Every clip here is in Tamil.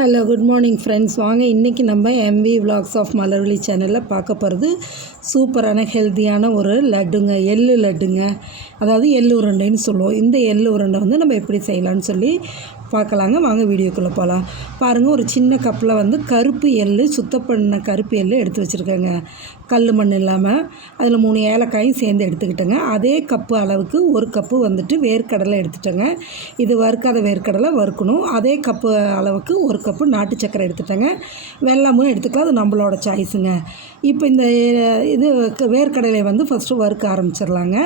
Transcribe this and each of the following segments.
Hello good morning friends. வாங்க இன்றைக்கி நம்ம எம்வி விலாக்ஸ் ஆஃப் மலர்விழி சேனலில் பார்க்க போகிறது சூப்பரான ஹெல்த்தியான ஒரு லட்டுங்க, எள்ளு லட்டுங்க. அதாவது எள்ளு உருண்டைன்னு சொல்லுவோம். இந்த எள்ளு உருண்டை வந்து நம்ம எப்படி செய்யலான்னு சொல்லி பார்க்கலாங்க. வாங்க வீடியோக்குள்ளே போகலாம். பாருங்கள், ஒரு சின்ன கப்பில் கருப்பு எள்ளு, சுத்தம் பண்ண கருப்பு எள்ளு எடுத்து வச்சுருக்கேங்க. கல் மண் இல்லாமல். அதில் 3 ஏலக்காயும் சேர்ந்து எடுத்துக்கிட்டேங்க. அதே கப்பு அளவுக்கு ஒரு கப்பு வேர்க்கடலை எடுத்துட்டேங்க. இது வறுக்காத வேர்க்கடலை வறுக்கணும். அதே கப்பு அளவுக்கு ஒரு கப்பு நாட்டு சக்கரை எடுத்துட்டேங்க. வெல்லமும் எடுத்துக்கலாம், அது நம்மளோட சாய்ஸுங்க. இப்போ இந்த வேர்க்கடலை ஃபஸ்ட்டு வறுக்க ஆரம்பிச்சிடலாங்க.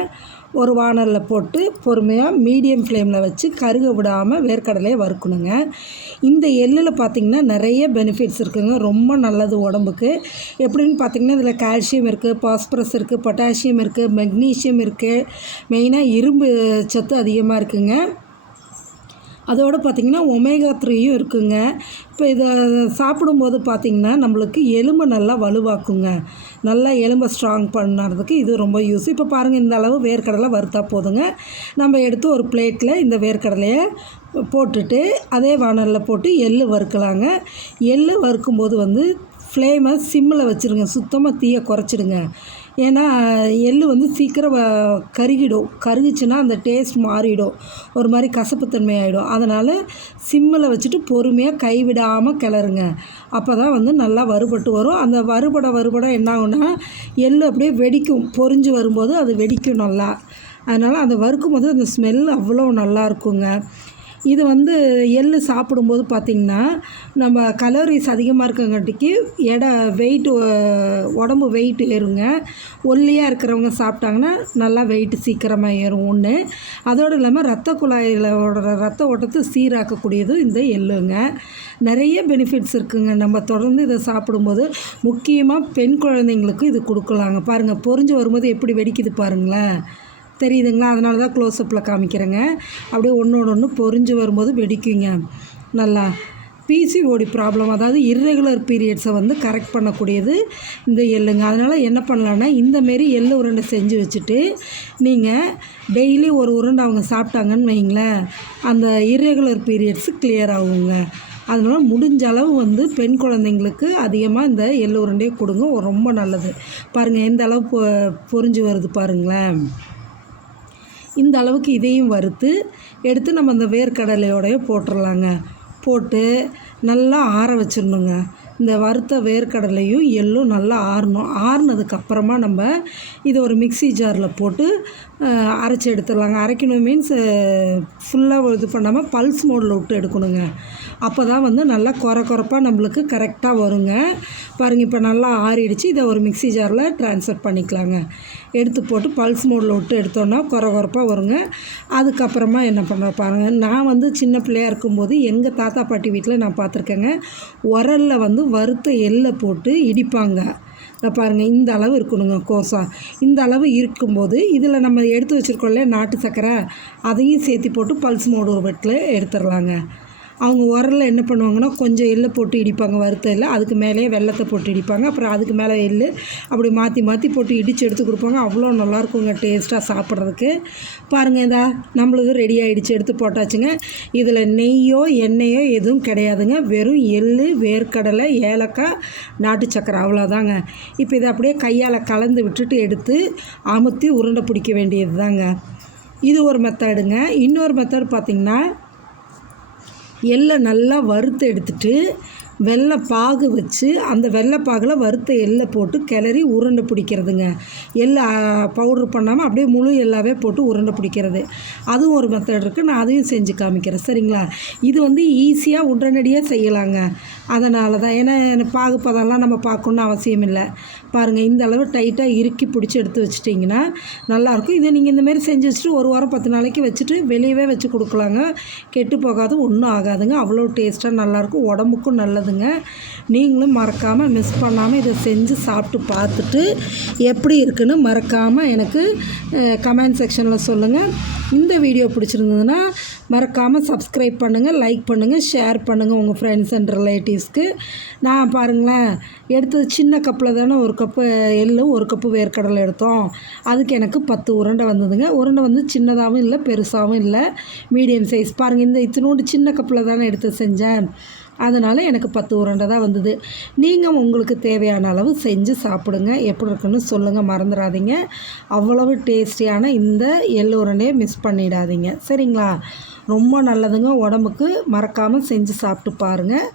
ஒரு வானலில் போட்டு பொறுமையாக மீடியம் ஃப்ளேமில் வச்சு கருக விடாமல் வேர்க்கடலையை வறுக்கணுங்க. இந்த எள்ளில் பார்த்திங்கன்னா நிறைய பெனிஃபிட்ஸ் இருக்குதுங்க. ரொம்ப நல்லது உடம்புக்கு. எப்படின்னு பார்த்திங்கன்னா இதில் கால்சியம் இருக்குது, பாஸ்பரஸ் இருக்குது, பொட்டாசியம் இருக்குது, மெக்னீஷியம் இருக்குது. மெயினாக இரும்பு சத்து அதிகமாக இருக்குதுங்க. அதோடு பார்த்திங்கன்னா ஒமேகா 3யும் இருக்குங்க. இப்போ இதை சாப்பிடும்போது பார்த்திங்கன்னா நம்மளுக்கு எலும்பை நல்லா வலுவாக்குங்க. நல்லா எலும்பை ஸ்ட்ராங் பண்ணுறதுக்கு இது ரொம்ப யூஸ். இப்போ பாருங்கள், இந்த அளவு வேர்க்கடலை வறுத்தா போதுங்க. நம்ம எடுத்து ஒரு பிளேட்டில் இந்த வேர்க்கடலையை போட்டுட்டு அதே வானலில் போட்டு எள்ளு வறுக்கலாங்க. எள்ளு வறுக்கும்போது ஃப்ளேமை சிம்மில் வச்சுருங்க. சுத்தமாக தீயை குறைச்சிடுங்க. ஏன்னா எள்ளு சீக்கிரம் கருகிடும். கருகிச்சுன்னா அந்த டேஸ்ட் மாறிடும், ஒரு மாதிரி கசப்புத்தன்மை ஆகிடும். அதனால் சிம்மில் வச்சுட்டு பொறுமையாக கைவிடாமல் கிளறுங்க. அப்போ தான் நல்லா வறுபட்டு வரும். அந்த வறுபட என்ன ஆகும்னா எள்ளு அப்படியே வெடிக்கும். பொரிஞ்சு வரும்போது அது வெடிக்கும் நல்லா. அதனால் அந்த வறுக்கும்போது அந்த ஸ்மெல் அவ்வளோ நல்லா இருக்குங்க. இது எள்ளு சாப்பிடும்போது பார்த்திங்கன்னா நம்ம கலோரிஸ் அதிகமாக இருக்கங்காட்டிக்கு உடம்பு வெயிட் ஏறுங்க. ஒல்லியாக இருக்கிறவங்க சாப்பிட்டாங்கன்னா நல்லா வெயிட் சீக்கிரமாக ஏறும் ஒன்று. அதோடு இல்லாமல் ரத்த குழாயில் ரத்த ஓட்டத்தை சீராக்கக்கூடியது இந்த எள்ளுங்க. நிறைய பெனிஃபிட்ஸ் இருக்குதுங்க. நம்ம தொடர்ந்து இதை சாப்பிடும்போது முக்கியமாக பெண் குழந்தைங்களுக்கு இது கொடுக்கலாங்க. பாருங்கள், பொரிஞ்சு வரும்போது எப்படி வெடிக்குது பாருங்களேன், தெரியுதுங்களா? அதனால தான் க்ளோஸ்அப்பில் காமிக்கிறேங்க. அப்படியே ஒன்று பொரிஞ்சு வரும்போது வெடிக்குங்க நல்லா. பிசிஓடி ப்ராப்ளம், அதாவது இர்ரெகுலர் பீரியட்ஸை கரெக்ட் பண்ணக்கூடியது இந்த எள்ளுங்க. அதனால் என்ன பண்ணலான்னா இந்தமாரி எள்ளு உருண்டை செஞ்சு வச்சுட்டு நீங்கள் டெய்லி ஒரு உருண்டை அவங்க சாப்பிட்டாங்கன்னு வைங்களேன், அந்த இர்ரெகுலர் பீரியட்ஸு கிளியர் ஆகுங்க. அதனால் முடிஞ்ச அளவு பெண் குழந்தைங்களுக்கு அதிகமாக இந்த எள்ளு உருண்டையை கொடுங்க, ரொம்ப நல்லது. பாருங்கள் எந்த அளவு பொரிஞ்சு வருது பாருங்களேன். இந்த அளவுக்கு இதையும் வறுத்து எடுத்து நம்ம அந்த வேர்க்கடலையோடைய போட்டுடலாங்க. போட்டு நல்லா ஆற வச்சிடணுங்க. இந்த வறுத்த வேர்க்கடலையும் எள்ளும் நல்லா ஆறணும். ஆறுனதுக்கப்புறமா நம்ம இதை ஒரு மிக்ஸி ஜாரில் போட்டு அரைச்சி எடுத்துடலாங்க. அரைக்கணும் மீன்ஸ் ஃபுல்லாக இது பண்ணாமல் பல்ஸ் மோடில் விட்டு எடுக்கணுங்க. அப்போ தான் நல்லா கொரப்பாக நம்மளுக்கு கரெக்டாக வருங்க. பாருங்கள், இப்போ நல்லா ஆறிடுச்சு. இதை ஒரு மிக்ஸி ஜாரில் ட்ரான்ஸ்ஃபர் பண்ணிக்கலாங்க. எடுத்து போட்டு பல்ஸ் மோடில் விட்டு எடுத்தோன்னா கொரப்பாக வருங்க. அதுக்கப்புறமா என்ன பண்ண பாருங்கள், நான் சின்ன பிள்ளையாக இருக்கும்போது எங்கள் தாத்தா பாட்டி வீட்டில் நான் பார்த்துருக்கேங்க. உரலில் வறுத்த எள்ளை போட்டு இடிப்பாங்க. பாருங்கள், இந்த அளவு இருக்கணுங்க கோசா. இந்த அளவு இருக்கும்போது இதில் நம்ம எடுத்து வச்சுருக்கோம் இல்லையா நாட்டு சர்க்கரை, அதையும் சேர்த்து போட்டு பல்ஸ் மோடு வெட்டில் எடுத்துடலாங்க. அவங்க உரலில் என்ன பண்ணுவாங்கன்னா கொஞ்சம் எள்ளை போட்டு இடிப்பாங்க, வறுத்த எள்ளை. அதுக்கு மேலேயே வெல்லத்தை போட்டு இடிப்பாங்க. அப்புறம் அதுக்கு மேலே எள்ளு அப்படி மாற்றி போட்டு இடித்து எடுத்து கொடுப்பாங்க. அவ்வளோ நல்லாயிருக்குங்க டேஸ்ட்டாக சாப்பிட்றதுக்கு. பாருங்கள், இதா நம்மளுக்கு ரெடி ஆகிடுச்சு. எடுத்து போட்டாச்சுங்க. இதில் நெய்யோ எண்ணெயோ எதுவும் கிடையாதுங்க. வெறும் எள்ளு, வேர்க்கடலை, ஏலக்காய், நாட்டு சக்கரை, அவ்வளோதாங்க. இப்போ இதை அப்படியே கையால் கலந்து விட்டுட்டு எடுத்து அமுத்தி உருண்டை பிடிக்க வேண்டியது தாங்க. இது ஒரு மெத்தடுங்க. இன்னொரு மெத்தட் பார்த்திங்கன்னா எள்ளை நல்லா வறுத்து எடுத்துட்டு வெள்ளை பாகு வச்சு அந்த வெள்ளைப்பாகில் வறுத்த எள்ளை போட்டு கிளறி உருண்டை பிடிக்கிறதுங்க. எள்ளை பவுட்ரு பண்ணாமல் அப்படியே முழு எள்ளாவே போட்டு உருண்டை பிடிக்கிறது, அதுவும் ஒரு மெத்தட் இருக்குது. நான் அதையும் செஞ்சு காமிக்கிறேன், சரிங்களா? இது ஈஸியாக உடனடியாக செய்யலாங்க. அதனால தான், ஏன்னா பாகு பதம்லாம் நம்ம பார்க்கணுன்னு அவசியம் இல்லை. பாருங்கள், இந்த அளவு டைட்டாக இறுக்கி பிடிச்சி எடுத்து வச்சிட்டிங்கன்னா நல்லாயிருக்கும். இதை நீங்கள் இந்தமாரி செஞ்சு வச்சுட்டு 1 வாரம் 10 நாளைக்கு வச்சுட்டு வெளியவே வச்சு கொடுக்கலாங்க. கெட்டு போகாது, ஒன்றும் ஆகாதுங்க. அவ்வளோ டேஸ்ட்டாக நல்லாயிருக்கும், உடம்புக்கும் நல்லதுங்க. நீங்களும் மறக்காமல் மிஸ் பண்ணாமல் இதை செஞ்சு சாப்பிட்டு பார்த்துட்டு எப்படி இருக்குன்னு மறக்காமல் எனக்கு கமெண்ட் செக்ஷனில் சொல்லுங்கள். இந்த வீடியோ பிடிச்சிருந்ததுன்னா மறக்காமல் சப்ஸ்கிரைப் பண்ணுங்கள், லைக் பண்ணுங்கள், ஷேர் பண்ணுங்கள் உங்கள் ஃப்ரெண்ட்ஸ் அண்ட் ரிலேட்டிவ்ஸ்க்கு. நான் பாருங்களேன், எடுத்தது சின்ன கப்பில் தானே 1 கப்பு எள்ளும் 1 கப்பு வேர்க்கடலை எடுத்தோம். அதுக்கு எனக்கு 10 உருண்டை வந்ததுங்க. உருண்டை சின்னதாகவும் இல்லை பெருசாகவும் இல்லை, மீடியம் சைஸ். பாருங்கள், இந்த இத்தினோண்டு சின்ன கப்பில் தானே எடுத்து செஞ்சேன். அதனால் எனக்கு 10 உருண்டை தான் வந்தது. நீங்கள் உங்களுக்கு தேவையான அளவு செஞ்சு சாப்பிடுங்க. எப்படி இருக்குன்னு சொல்லுங்கள், மறந்துடாதீங்க. அவ்வளவு டேஸ்டியான இந்த எள்ளு உருண்டையை மிஸ் பண்ணிடாதீங்க. சரிங்களா? ரொம்ப நல்லதுங்க உடம்புக்கு. மறக்காமல் செஞ்சு சாப்பிட்டு பாருங்கள்.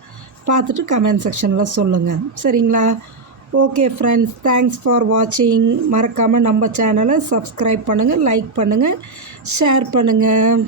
பார்த்துட்டு கமெண்ட் செக்ஷனில் சொல்லுங்கள். சரிங்களா? ஓகே ஃப்ரெண்ட்ஸ், தேங்க்ஸ் ஃபார் வாட்சிங். மறக்காமல் நம்ம சேனலை சப்ஸ்கிரைப் பண்ணுங்கள், லைக் பண்ணுங்கள், ஷேர் பண்ணுங்கள்.